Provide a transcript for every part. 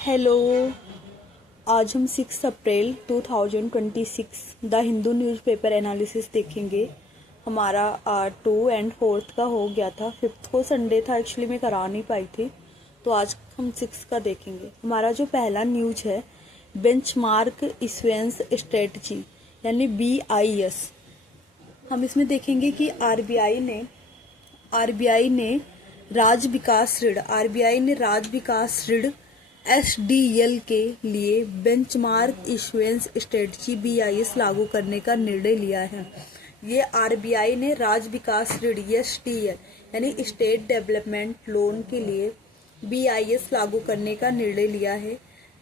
Hello. आज हम 6 अप्रैल 2026 the Hindu newspaper analysis देखेंगे। हमारा 2 एंड 4 का हो गया था, 5th को संडे था, एक्चुअली मैं करा नहीं पाई थी, तो आज हम 6 का देखेंगे। हमारा जो पहला न्यूज है, बेंचमार्क इश्यूएंस स्ट्रेटजी यानी BIS। हम इसमें देखेंगे कि आरबीआई ने राज्य विकास ऋण SDL के लिए बेंचमार्क इश्यूएंस स्ट्रेटजी BIS लागू करने का निर्णय लिया है। ये आरबीआई ने राज्य विकास ऋण SDL यानी स्टेट डेवलपमेंट लोन के लिए BIS लागू करने का निर्णय लिया है।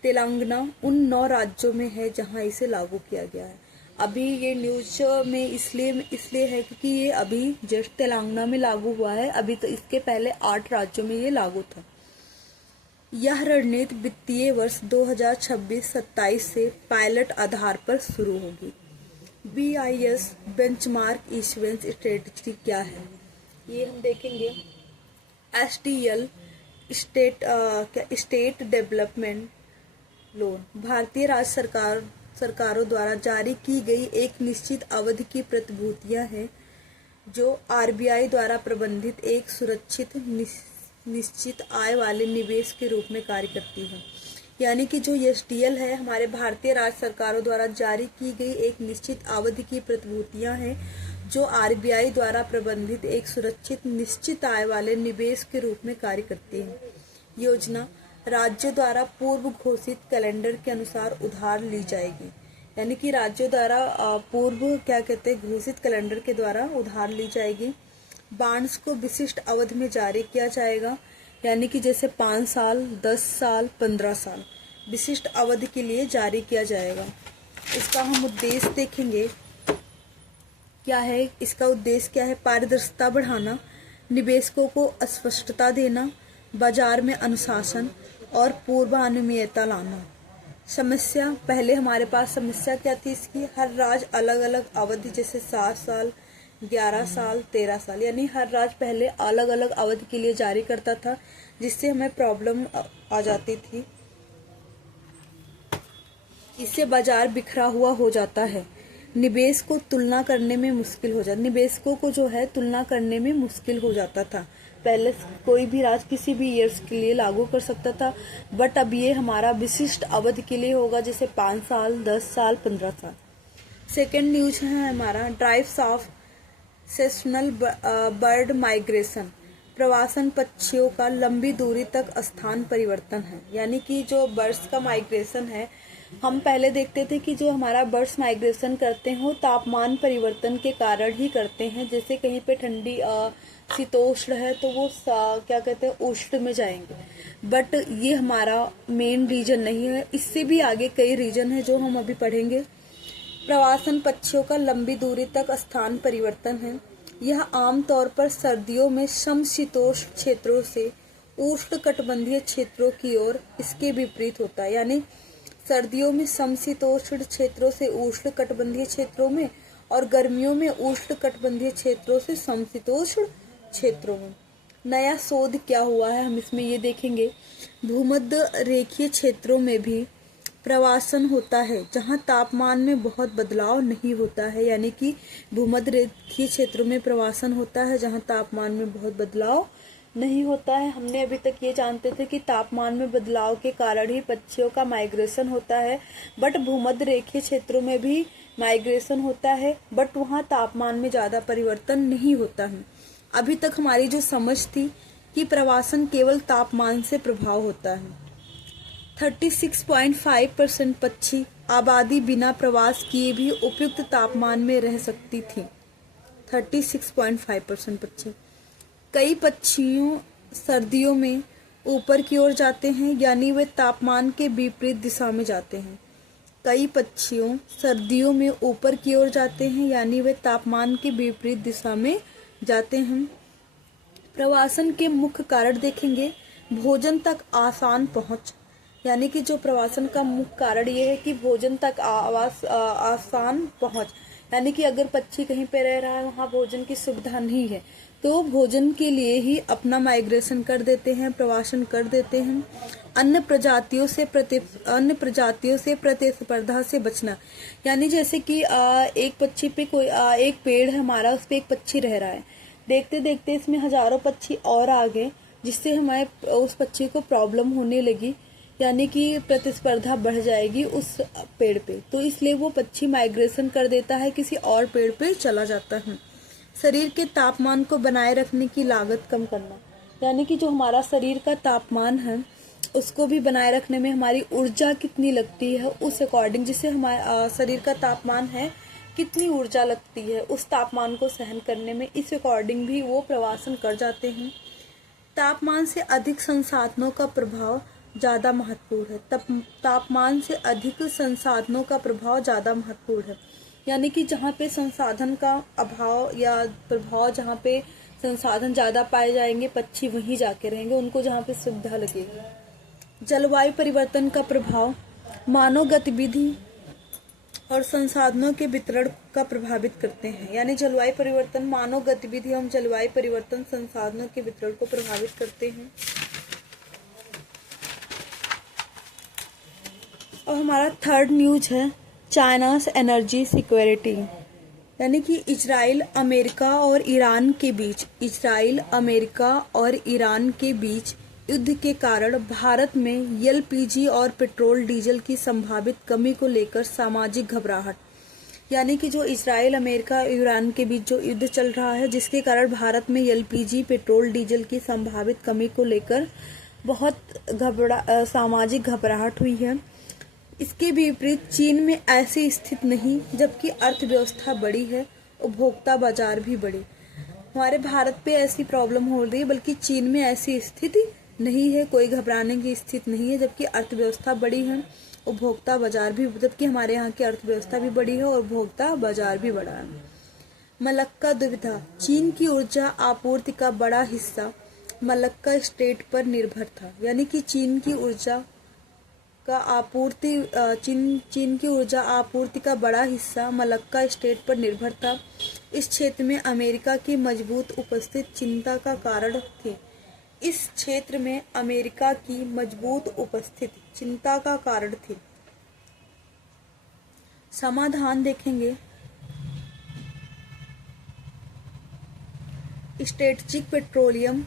तेलंगाना उन 9 राज्यों में है जहां इसे लागू किया गया है। अभी ये न्यूज में इसलिए है क्योंकि ये अभी जस्ट तेलंगाना में लागू हुआ है। अभी तो इसके पहले 8 राज्यों में ये लागू था। यह रणनीति वित्तीय वर्ष 2026-27 से पायलट आधार पर शुरू होगी। BIS बेंचमार्क इश्यूएंस स्ट्रेटजी क्या है, ये हम देखेंगे। SDL स्टेट डेवलपमेंट लोन भारतीय राज्य सरकारों द्वारा जारी की गई एक निश्चित अवधि की प्रतिभूतियां हैं जो आरबीआई द्वारा प्रबंधित एक सुरक्षित निश्चित आय वाले निवेश के रूप में कार्य करती है। यानी कि जो SDL है, हमारे भारतीय राज्य सरकारों द्वारा जारी की गई एक निश्चित अवधि की प्रतिभूतियां हैं जो आरबीआई द्वारा प्रबंधित एक सुरक्षित निश्चित आय वाले निवेश के रूप में कार्य करती है। योजना राज्यों द्वारा पूर्व घोषित कैलेंडर के अनुसार उधार ली जाएगी। यानी कि राज्यों द्वारा घोषित कैलेंडर के द्वारा उधार ली जाएगी। बॉन्ड्स को विशिष्ट अवधि में जारी किया जाएगा, यानी कि जैसे 5 साल, 10 साल, 15 साल विशिष्ट अवधि के लिए जारी किया जाएगा। इसका हम उद्देश्य देखेंगे क्या है। इसका उद्देश्य क्या है? पारदर्शिता बढ़ाना, निवेशकों को स्पष्टता देना, बाजार में अनुशासन और पूर्वानुमेयता लाना। समस्या, पहले हमारे पास समस्या क्या थी इसकी? हर राज्य अलग अलग अवधि, जैसे 7 साल, 11 साल, 13 साल, यानी हर राज्य पहले अलग अलग अवधि के लिए जारी करता था, जिससे हमें प्रॉब्लम आ जाती थी। इससे बाजार बिखरा हुआ हो जाता है, निवेशकों को तुलना करने में मुश्किल हो जाता था। पहले कोई भी राज्य किसी भी ईयर्स के लिए लागू कर सकता था, बट अब ये हमारा विशिष्ट अवधि के लिए होगा, जैसे 5 साल, 10 साल, 15 साल। सेकेंड न्यूज है हमारा, ड्राइव्स ऑफ सेसनल बर्ड माइग्रेशन, प्रवासन पक्षियों का लंबी दूरी तक स्थान परिवर्तन है। यानी कि जो बर्ड्स का माइग्रेशन है, हम पहले देखते थे कि जो हमारा बर्ड्स माइग्रेशन करते हैं वो तापमान परिवर्तन के कारण ही करते हैं। जैसे कहीं पे ठंडी शीतोष्ण है तो वो उष्ण में जाएंगे, बट ये हमारा मेन रीजन नहीं है। इससे भी आगे कई रीजन है जो हम अभी पढ़ेंगे। प्रवासन पक्षियों का लंबी दूरी तक स्थान परिवर्तन है। यह आमतौर पर सर्दियों में समशीतोष्ण क्षेत्रों से उष्ण कटिबंधीय क्षेत्रों की ओर इसके विपरीत होता है। यानी सर्दियों में समशीतोष्ण क्षेत्रों से उष्ण कटिबंधीय क्षेत्रों में और गर्मियों में उष्ण कटिबंधीय क्षेत्रों से समशीतोष्ण क्षेत्रों में। नया शोध क्या हुआ है, हम इसमें ये देखेंगे। भूमध्य रेखीय क्षेत्रों में भी प्रवासन होता है जहां तापमान में बहुत बदलाव नहीं होता है। यानी कि भूमध्य रेखीय क्षेत्रों में प्रवासन होता है जहां तापमान में बहुत बदलाव नहीं होता है। हमने अभी तक ये जानते थे कि तापमान में बदलाव के कारण ही पक्षियों का माइग्रेशन होता है, बट भूमध्य रेखीय क्षेत्रों में भी माइग्रेशन होता है, बट वहाँ तापमान में ज़्यादा परिवर्तन नहीं होता है। अभी तक हमारी जो समझ थी कि प्रवासन केवल तापमान से प्रभाव होता है। 36.5% पक्षी आबादी बिना प्रवास किए भी उपयुक्त तापमान में रह सकती थी। 36.5% पक्षी। कई पक्षियों सर्दियों में ऊपर की ओर जाते हैं, यानी वे तापमान के विपरीत दिशा में जाते हैं। कई पक्षियों सर्दियों में ऊपर की ओर जाते हैं, यानी वे तापमान के विपरीत दिशा में जाते हैं। प्रवासन के मुख्य कारण देखेंगे। भोजन तक आसान पहुंच, यानी कि जो प्रवासन का मुख्य कारण ये है कि भोजन तक आसान पहुंच। यानी कि अगर पक्षी कहीं पे रह रहा है, वहाँ भोजन की सुविधा नहीं है, तो भोजन के लिए ही अपना माइग्रेशन कर देते हैं, प्रवासन कर देते हैं। अन्य प्रजातियों से प्रतिस्पर्धा से बचना, यानी जैसे कि एक पक्षी पे कोई एक पेड़ है हमारा, उस पे एक पक्षी रह रहा है, देखते देखते इसमें हजारों पक्षी और आ गए, जिससे हमारे उस पक्षी को प्रॉब्लम होने लगी, यानी कि प्रतिस्पर्धा बढ़ जाएगी उस पेड़ पे, तो इसलिए वो पक्षी माइग्रेशन कर देता है, किसी और पेड़ पे चला जाता है। शरीर के तापमान को बनाए रखने की लागत कम करना, यानी कि जो हमारा शरीर का तापमान है उसको भी बनाए रखने में हमारी ऊर्जा कितनी लगती है, उस अकॉर्डिंग, जिससे हमारा शरीर का तापमान है कितनी ऊर्जा लगती है उस तापमान को सहन करने में, इस अकॉर्डिंग भी वो प्रवासन कर जाते हैं। तापमान से अधिक संसाधनों का प्रभाव ज़्यादा महत्वपूर्ण है। तापमान से अधिक संसाधनों का प्रभाव ज़्यादा महत्वपूर्ण है, यानी कि जहाँ पे संसाधन का अभाव या प्रभाव, जहाँ पे संसाधन ज़्यादा पाए जाएंगे पक्षी वहीं जाके रहेंगे, उनको जहाँ पे सुविधा लगेगी। जलवायु परिवर्तन का प्रभाव मानव गतिविधि और संसाधनों के वितरण का प्रभावित करते हैं, यानी जलवायु परिवर्तन, मानव गतिविधि एवं जलवायु परिवर्तन संसाधनों के वितरण को प्रभावित करते हैं। और हमारा थर्ड न्यूज है चाइना's एनर्जी सिक्योरिटी, यानी कि इजराइल अमेरिका और ईरान के बीच युद्ध के कारण भारत में एलपीजी और पेट्रोल डीजल की संभावित कमी को लेकर सामाजिक घबराहट, यानी कि जो इजराइल अमेरिका और ईरान के बीच जो युद्ध चल रहा है, जिसके कारण भारत में एलपीजी पेट्रोल डीजल की संभावित कमी को लेकर बहुत सामाजिक घबराहट हुई है। इसके विपरीत चीन में ऐसी स्थिति नहीं, जबकि अर्थव्यवस्था बड़ी है, उपभोक्ता बाजार भी बड़ी। हमारे भारत पे ऐसी प्रॉब्लम हो रही है, बल्कि चीन में ऐसी स्थिति नहीं है, कोई घबराने की स्थिति नहीं है, जबकि अर्थव्यवस्था बड़ी है, उपभोक्ता बाजार भी, जबकि हमारे यहाँ की अर्थव्यवस्था भी बड़ी है और उपभोक्ता बाजार भी बड़ा है। मलक्का दुविधा, चीन की ऊर्जा आपूर्ति का बड़ा हिस्सा मलक्का स्टेट पर निर्भर था, यानी कि चीन की ऊर्जा आपूर्ति का बड़ा हिस्सा मलक्का स्टेट पर निर्भर था। इस क्षेत्र में अमेरिका की मजबूत उपस्थिति चिंता का कारण थी। समाधान देखेंगे, स्ट्रेटेजिक पेट्रोलियम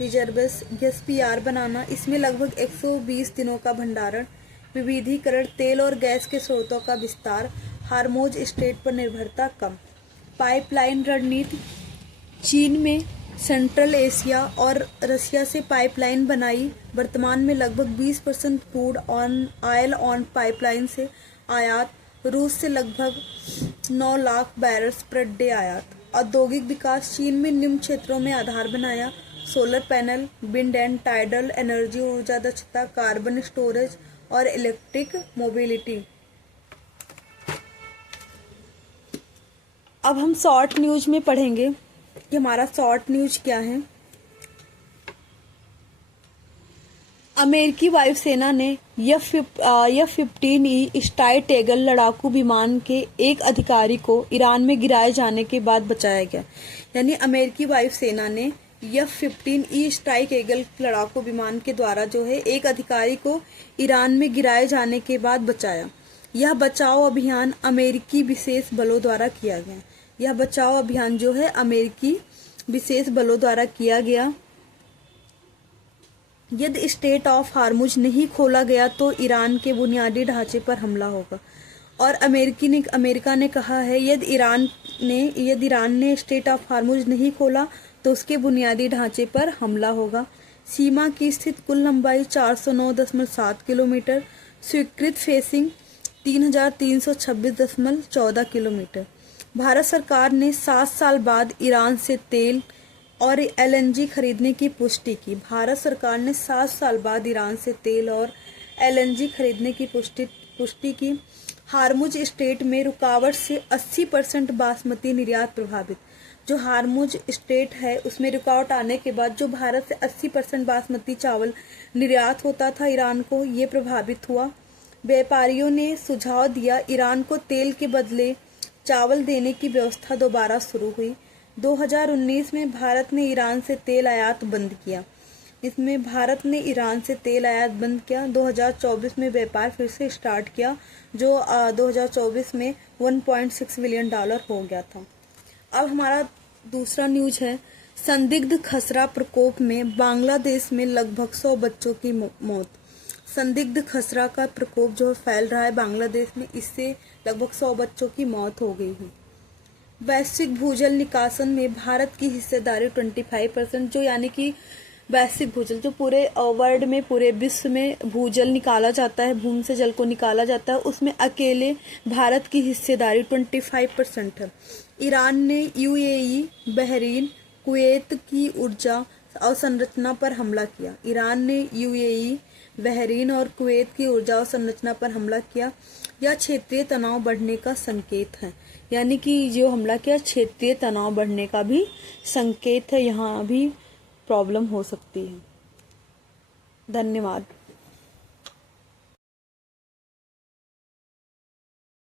रिजर्व्स एसपीआर बनाना, इसमें लगभग 120 दिनों का भंडारण, विविधीकरण, तेल और गैस के स्रोतों का विस्तार, हार्मोज स्ट्रेट पर निर्भरता कम। पाइपलाइन रणनीति, चीन में सेंट्रल एशिया और रशिया से पाइपलाइन बनाई, वर्तमान में लगभग 20% क्रूड ऑयल ऑन पाइपलाइन से आयात, रूस से लगभग 9 लाख बैरल्स पर डे आयात। औद्योगिक विकास, चीन में निम्न क्षेत्रों में आधार बनाया, solar panel, wind and tidal energy, ऊर्जा दक्षता, कार्बन स्टोरेज और इलेक्ट्रिक मोबिलिटी। अब हम शॉर्ट न्यूज में पढ़ेंगे कि हमारा शॉर्ट न्यूज क्या है। अमेरिकी वायुसेना ने F-15E स्ट्राइक ईगल लड़ाकू विमान के एक अधिकारी को ईरान में गिराए जाने के बाद बचाया गया, यानी अमेरिकी वायुसेना ने F-15E स्ट्राइक ईगल लड़ाकू विमान के द्वारा जो है एक अधिकारी को ईरान में गिराए जाने के बाद बचाया। यह बचाव अभियान अमेरिकी विशेष बलों द्वारा किया गया। यह बचाव अभियान जो है अमेरिकी विशेष बलों द्वारा किया गया। यदि स्ट्रेट ऑफ हार्मुज नहीं खोला गया तो ईरान के बुनियादी ढांचे पर हमला होगा। और अमेरिका ने कहा है यदि ईरान ने स्ट्रेट ऑफ हार्मुज नहीं खोला तो उसके बुनियादी ढांचे पर हमला होगा। सीमा की स्थित कुल लंबाई 409.7 किलोमीटर, स्वीकृत फेसिंग 3326.14 किलोमीटर। भारत सरकार ने 7 साल बाद ईरान से तेल और एलएनजी खरीदने की पुष्टि की। भारत सरकार ने 7 साल बाद ईरान से तेल और एलएनजी खरीदने की पुष्टि की। हार्मुज स्ट्रेट में रुकावट से 80% बासमती निर्यात प्रभावित। जो हार्मुज स्ट्रेट है उसमें रुकावट आने के बाद जो भारत से 80% बासमती चावल निर्यात होता था ईरान को, ये प्रभावित हुआ। व्यापारियों ने सुझाव दिया ईरान को तेल के बदले चावल देने की व्यवस्था दोबारा शुरू हुई। 2019 में भारत ने ईरान से तेल आयात बंद किया। इसमें भारत ने ईरान से तेल आयात बंद किया। 2024 में व्यापार फिर से स्टार्ट किया, जो 2024 में $1.6 बिलियन हो गया था। अब हमारा दूसरा न्यूज है, संदिग्ध खसरा प्रकोप में बांग्लादेश में लगभग 100 बच्चों की मौत। संदिग्ध खसरा का प्रकोप जो फैल रहा है बांग्लादेश में, इससे लगभग 100 बच्चों की मौत हो गई है। वैश्विक भूजल निकासन में भारत की हिस्सेदारी 25%, जो यानी कि वैश्विक भूजल जो पूरे वर्ल्ड में, पूरे विश्व में भूजल निकाला जाता है, भूमि से जल को निकाला जाता है, उसमें अकेले भारत की हिस्सेदारी 25% है। ईरान ने यूएई, बहरीन, कुवैत की ऊर्जा अवसंरचना पर हमला किया। ईरान ने यूएई, बहरीन और कुवैत की ऊर्जा अवसंरचना पर हमला किया। यह क्षेत्रीय तनाव बढ़ने का संकेत है, यानी कि जो हमला किया क्षेत्रीय तनाव बढ़ने का भी संकेत है, यहाँ भी प्रॉब्लम हो सकती है। धन्यवाद।